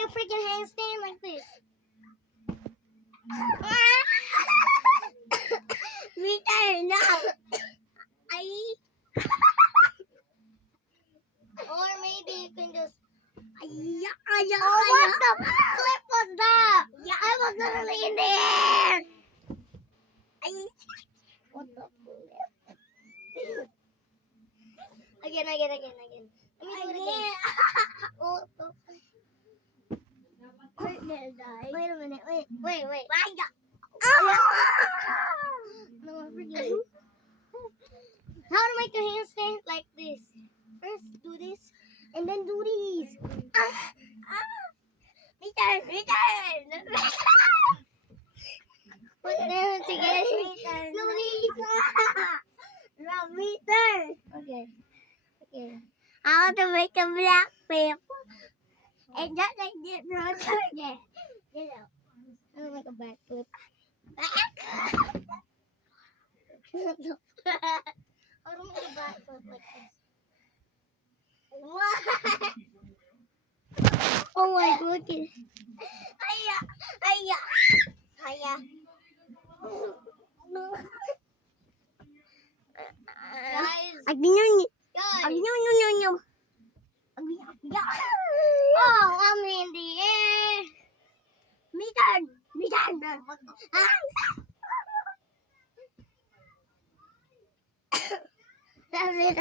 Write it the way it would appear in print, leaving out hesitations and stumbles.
a freaking handstand like this. Me turn now. Or maybe you can just. Oh, what the flip was that? Yeah, I was literally in the air. What the flip? Again. Let me do it again. Oh, oh. Wait a minute. Wait. No, I forget. How to make a handstand like this? First, do this, and then do these. Return. Put them together. Do these. Return. Okay. How to make a black paper? And just like this, return it. How to make a back flip? How to make a back flip like this? What? Oh my goodness. Hiya. Oh, I'm in the air. Me turn. That's it.